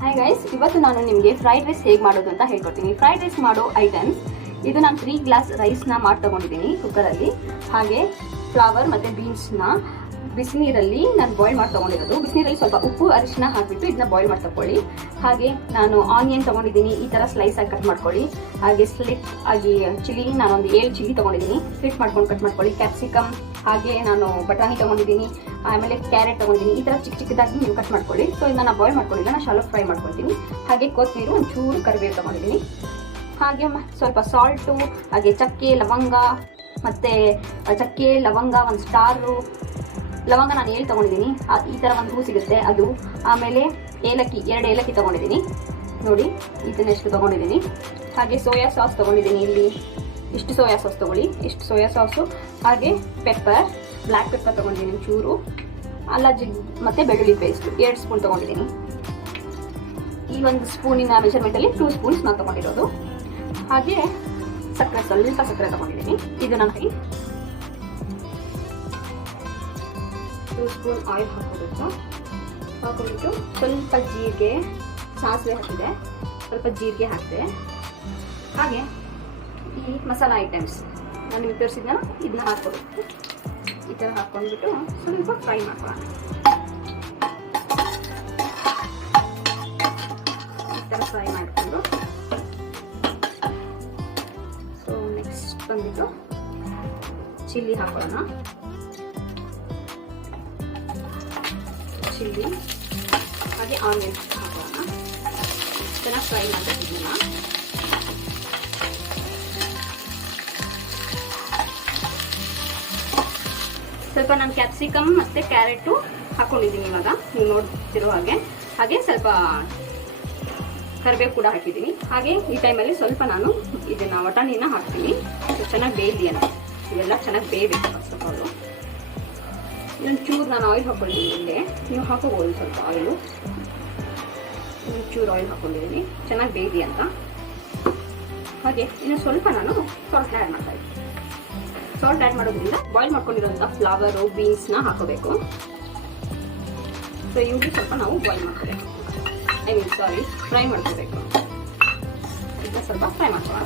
Hi guys, ಇವತ್ತು ನಾನು ನಿಮಗೆ ಫ್ರೈಡ್ ರೈಸ್ ಹೇಗೆ ಮಾಡೋದು ಅಂತ ಹೇಳ್ಕೊಡ್ತೀನಿ. ಫ್ರೈಡ್ ರೈಸ್ ಮಾಡೋ ಐಟಮ್ಸ್ ಇದು. ನಾನು 3 ಗ್ಲಾಸ್ ರೈಸ್ನ ಮಾಡಿ ತಗೊಂಡಿದ್ದೀನಿ ಕುಕ್ಕರಲ್ಲಿ. ಹಾಗೆ ಫ್ಲವರ್ ಮತ್ತು ಬೀನ್ಸ್ನ ಬಿಸಿನೀರಲ್ಲಿ ನಾನು ಬಾಯ್ಲ್ ಮಾಡಿ ತೊಗೊಂಡಿರೋದು. ಬಿಸಿನೀರಲ್ಲಿ ಸ್ವಲ್ಪ ಉಪ್ಪು ಅರಿಶಿನ ಹಾಕಿಬಿಟ್ಟು ಇದನ್ನ ಬಾಯ್ಲ್ ಮಾಡಿ ತಗೊಳ್ಳಿ. ಹಾಗೆ ನಾನು ಆನಿಯನ್ ತೊಗೊಂಡಿದ್ದೀನಿ, ಈ ಥರ ಸ್ಲೈಸ್ ಆಗಿ ಕಟ್ ಮಾಡ್ಕೊಳ್ಳಿ. ಹಾಗೆ ಸ್ಲಿಟ್ ಆಗಿ ಚಿಲ್ಲಿ, ನಾನೊಂದು 7 ಚಿಲ್ಲಿ ತೊಗೊಂಡಿದ್ದೀನಿ, ಸ್ಲಿಟ್ ಮಾಡ್ಕೊಂಡು ಕಟ್ ಮಾಡ್ಕೊಳ್ಳಿ. ಕ್ಯಾಪ್ಸಿಕಮ್, ಹಾಗೆ ನಾನು ಬಟಾಣಿ ತೊಗೊಂಡಿದ್ದೀನಿ, ಆಮೇಲೆ ಕ್ಯಾರೆಟ್ ತೊಗೊಂಡಿದ್ದೀನಿ. ಈ ಥರ ಚಿಕ್ಕ ಚಿಕ್ಕದಾಗಿ ನೀವು ಕಟ್ ಮಾಡ್ಕೊಳ್ಳಿ. ಸೊ ಇದನ್ನ ನಾನು ಬಾಯ್ಲ್ ಮಾಡ್ಕೊಂಡಿಲ್ಲ, ನಾನು ಶಾಲೋ ಫ್ರೈ ಮಾಡ್ಕೊಳ್ತೀನಿ. ಹಾಗೆ ಕೊತ್ತಂಬರಿ, ಒಂಚೂರು ಕರಿಬೇವು ತೊಗೊಂಡಿದ್ದೀನಿ. ಹಾಗೆ ಸ್ವಲ್ಪ ಸಾಲ್ಟು, ಹಾಗೆ ಚಕ್ಕೆ ಲವಂಗ, ಮತ್ತು ಚಕ್ಕೆ ಲವಂಗ, ಒಂದು ಸ್ಟಾರು ಲವಂಗ ನಾನು 7 ತೊಗೊಂಡಿದ್ದೀನಿ. ಈ ಥರ ಒಂದು ಹೂ ಸಿಗುತ್ತೆ ಅದು. ಆಮೇಲೆ ಏಲಕ್ಕಿ, 2 ಏಲಕ್ಕಿ ತೊಗೊಂಡಿದ್ದೀನಿ ನೋಡಿ, ಇದನ್ನೆಷ್ಟು ತೊಗೊಂಡಿದ್ದೀನಿ. ಹಾಗೆ ಸೋಯಾ ಸಾಸ್ ತೊಗೊಂಡಿದ್ದೀನಿ. ಇಲ್ಲಿ ಇಷ್ಟು ಸೋಯಾ ಸಾಸ್ ತೊಗೊಳ್ಳಿ, ಇಷ್ಟು ಸೋಯಾ ಸಾಸು. ಹಾಗೆ ಪೆಪ್ಪರ್, ಬ್ಲ್ಯಾಕ್ ಪೆಪ್ಪರ್ ತೊಗೊಂಡಿದ್ದೀನಿ ಚೂರು. ಅಲ್ಲ ಮತ್ತು ಬೆಳ್ಳುಳ್ಳಿ ಪೇಸ್ಟ್ 2 ಸ್ಪೂನ್ ತೊಗೊಂಡಿದ್ದೀನಿ. ಈ ಒಂದು ಸ್ಪೂನಿನ ಮೆಜರ್ಮೆಂಟಲ್ಲಿ 2 ಸ್ಪೂನ್ಸ್ ನಾನು ತೊಗೊಂಡಿರೋದು. ಹಾಗೆ ಸಕ್ಕರೆ, ಸ್ವಲ್ಪ ಸಕ್ಕರೆ ತೊಗೊಂಡಿದ್ದೀನಿ. ಇದು ನಾನು 2 ಸ್ಪೂನ್ ಆಯಿಲ್ ಹಾಕೋಬೇಕು. ಹಾಕೊಂಡ್ಬಿಟ್ಟು ಸ್ವಲ್ಪ ಜೀರಿಗೆ, ಸಾಸಿವೆ ಹಾಕಿದೆ, ಸ್ವಲ್ಪ ಜೀರಿಗೆ ಹಾಕಿದೆ. ಹಾಗೆ ಈ ಮಸಾಲ ಐಟಮ್ಸ್ ನಾನು ನಿಮಗೆ ತೋರಿಸಿದ್ನ, ಇದನ್ನ ಹಾಕ್ಕೊಬೇಕು. ಈ ಥರ ಹಾಕ್ಕೊಂಡ್ಬಿಟ್ಟು ಸ್ವಲ್ಪ ಫ್ರೈ ಮಾಡ್ಕೊಳ್ಳೋಣ. ಈ ಥರ ಫ್ರೈ ಮಾಡಿಕೊಂಡು ಸೊ ನೆಕ್ಸ್ಟ್ ಬಂದ್ಬಿಟ್ಟು ಚಿಲ್ಲಿ ಹಾಕೊಳ್ಳೋಣ. ಚಿಲ್ಲಿ ಹಾಗೆ ಆನಿಯನ್ ಹಾಕೋಣ. ಚೆನ್ನಾಗಿ ಫ್ರೈ ಮಾಡ್ತಿದ್ದೀನ. ಸ್ವಲ್ಪ ನಾನು ಕ್ಯಾಪ್ಸಿಕಮ್ ಮತ್ತು ಕ್ಯಾರೆಟು ಹಾಕೊಂಡಿದ್ದೀನಿ ಇವಾಗ, ನೀವು ನೋಡ್ತಿರೋ ಹಾಗೆ. ಹಾಗೆ ಸ್ವಲ್ಪ ಕರಿಬೇವು ಕೂಡ ಹಾಕಿದ್ದೀನಿ. ಹಾಗೆ ಈ ಟೈಮಲ್ಲಿ ಸ್ವಲ್ಪ ನಾನು ಇದನ್ನು ವಟಾಣಿನ ಹಾಕ್ತೀನಿ, ಚೆನ್ನಾಗಿ ಬೇಯಲಿ ಅಂತ. ಇವೆಲ್ಲ ಚೆನ್ನಾಗಿ ಬೇಯಬೇಕು ಫಸ್ಟ್ ಆಫ್ ಆಲು. ಚೂರು ನಾನು ಆಯಿಲ್ ಹಾಕ್ಕೊಂಡಿದ್ದೀನಿ. ಇಲ್ಲೇ ನೀವು ಹಾಕೋಬೋದು ಸ್ವಲ್ಪ ಆಯಿಲು. ಚೂರು ಆಯಿಲ್ ಹಾಕ್ಕೊಂಡಿದ್ದೀನಿ, ಚೆನ್ನಾಗಿ ಬೇಯಲಿ ಅಂತ. ಹಾಗೆ ಇನ್ನು ಸ್ವಲ್ಪ ನಾನು ಸಾಲ್ಟ್ ಆ್ಯಡ್ ಮಾಡ್ತಾ ಇದ್ದೀನಿ. ಸಾಲ್ಟ್ ಆ್ಯಡ್ ಮಾಡೋದ್ರಿಂದ ಬಾಯ್ಲ್ ಮಾಡ್ಕೊಂಡಿರೋಂಥ ಫ್ಲವರು, ಬೀನ್ಸ್ನ ಹಾಕೋಬೇಕು. ಸೊ ಇವ್ರಿಗೆ ಸ್ವಲ್ಪ ನಾವು ಬಾಯ್ಲ್ ಮಾಡ್ಕೋಬೇಕು, ಫ್ರೈ ಮಾಡ್ಕೋಬೇಕು. ಇದನ್ನ ಸ್ವಲ್ಪ ಫ್ರೈ ಮಾಡ್ಕೊಳ್ಳೋಣ.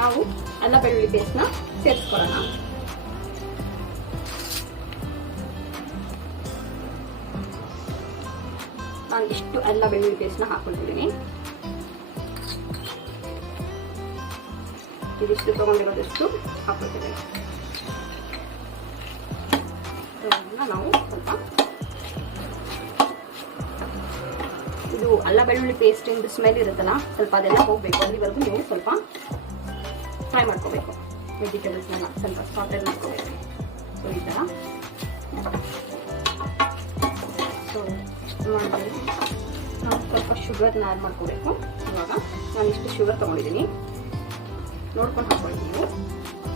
ನಾವು ಅಲ್ಲ ಬೆಳ್ಳುಳ್ಳಿ ಪೇಸ್ಟ್ನ ಸೇರಿಸ್ಕೊಳ್ಳೋಣ. ನಾನು ಇಷ್ಟು ಅಲ್ಲ ಬೆಳ್ಳುಳ್ಳಿ ಪೇಸ್ಟ್ನ ಹಾಕ್ಕೊಳ್ತಿದ್ದೀನಿ. ಇದಿಷ್ಟು ತೊಗೊಂಡಿರೋದಷ್ಟು ಹಾಕ್ಕೊಳ್ತಿದ್ದೀನಿ. ನಾವು ಸ್ವಲ್ಪ ಇದು ಅಲ್ಲ ಬೆಳ್ಳುಳ್ಳಿ ಪೇಸ್ಟಿಂದು ಸ್ಮೆಲ್ ಇರುತ್ತಲ್ಲ, ಸ್ವಲ್ಪ ಅದೆಲ್ಲ ಹೋಗಬೇಕು. ಅಲ್ಲಿವರೆಗೂ ನೀವು ಸ್ವಲ್ಪ ಫ್ರೈ ಮಾಡ್ಕೋಬೇಕು. ವೆಜಿಟೇಬಲ್ಸ್ನೆಲ್ಲ ಸ್ವಲ್ಪ ಸಾಟೆಡ್ ಮಾಡ್ಕೋಬೇಕು. ಸೊ ಈ ಥರ ಮಾಡಿದ್ರೆ ನಾವು ಸ್ವಲ್ಪ ಶುಗರ್ನ ಆ್ಯಡ್ ಮಾಡ್ಕೋಬೇಕು. ಇವಾಗ ನಾನು ಇಷ್ಟು ಶುಗರ್ ತೊಗೊಂಡಿದ್ದೀನಿ, ನೋಡ್ಕೊಂಡು ಹಾಕೊಳ್ಳಿ. ನೀವು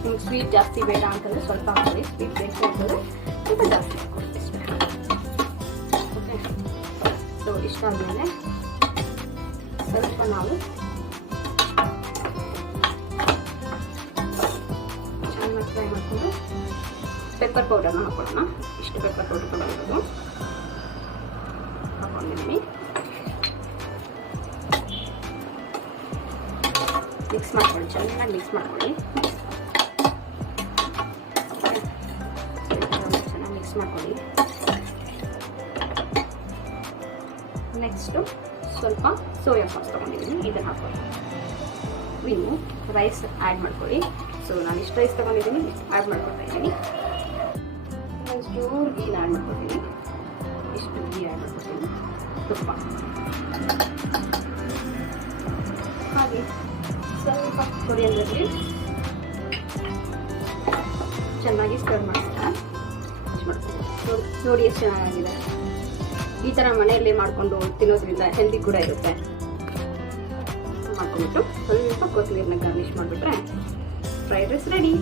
ನಿಮ್ಗೆ ಸ್ವೀಟ್ ಜಾಸ್ತಿ ಬೇಡ ಅಂತಂದರೆ ಸ್ವಲ್ಪ ಹಾಕೊಳ್ಳಿ, ಸ್ವೀಟ್ ಬೇಕು ಅಂತಂದರೆ ಸ್ವಲ್ಪ ಜಾಸ್ತಿ ಹಾಕೊಳ್ಳಿ. ಓಕೆ, ಸೊ ಇಷ್ಟ ಆದಮೇಲೆ ಸ್ವಲ್ಪ ನಾವು ಚೆನ್ನಾಗಿ ಫ್ರೈ ಮಾಡಿಕೊಂಡು ಪೆಪ್ಪರ್ ಪೌಡರ್ನ ಹಾಕೊಳ್ಳೋಣ. ಇಷ್ಟು ಪೆಪ್ಪರ್ ಪೌಡರ್ ತೊಗೊಂಡಿರೋದು ಹಾಕೊಂಡಿದ್ದೀನಿ. ಮಿಕ್ಸ್ ಮಾಡ್ಕೊಳ್ಳಿ, ಚೆನ್ನಾಗಿ ಮಿಕ್ಸ್ ಮಾಡ್ಕೊಳ್ಳಿ. ಚೆನ್ನಾಗಿ ಮಿಕ್ಸ್ ಮಾಡ್ಕೊಳ್ಳಿ. ನೆಕ್ಸ್ಟು ಸ್ವಲ್ಪ ಸೋಯಾ ಸಾಸ್ ತೊಗೊಂಡಿದ್ದೀನಿ, ಇದನ್ನು ಹಾಕೊಳ್ಳಿ. ಇನ್ನು ರೈಸ್ ಆ್ಯಡ್ ಮಾಡ್ಕೊಳ್ಳಿ. ಸೊ ನಾನು ಇಷ್ಟು ರೈಸ್ ತೊಗೊಂಡಿದ್ದೀನಿ, ಆ್ಯಡ್ ಮಾಡ್ಕೊಳ್ತಾ ಇದ್ದೀನಿ. ನೆಕ್ಸ್ಟು ಗೀನ ಆ್ಯಡ್ ಮಾಡ್ಕೊಳ್ತೀನಿ. ಇಷ್ಟು ಗೀ ಆ್ಯಡ್ ಮಾಡ್ಕೊಳ್ತೀನಿ, ತುಪ್ಪ. ಹಾಗೆ ಸ್ವಲ್ಪ ಕೊರಿಯಂಡರ್ ಲೀವ್ಸ್ ಚೆನ್ನಾಗಿ ಸ್ಟರ್ ಮಾಡ್ತಾ ನೋಡಿ ಎಷ್ಟು ಚೆನ್ನಾಗಿದೆ. ಈ ಥರ ಮನೆಯಲ್ಲೇ ಮಾಡಿಕೊಂಡು ತಿನ್ನೋದ್ರಿಂದ ಹೆಲ್ದಿ ಕೂಡ ಇರುತ್ತೆ. ಮಾಡ್ಕೊಂಡ್ಬಿಟ್ಟು ಸ್ವಲ್ಪ ಕೊತ್ತಂಬರಿನ ಗಾರ್ನಿಷ್ ಮಾಡಿಬಿಟ್ರೆ ಫ್ರೈಡ್ ರೈಸ್ ರೆಡಿ.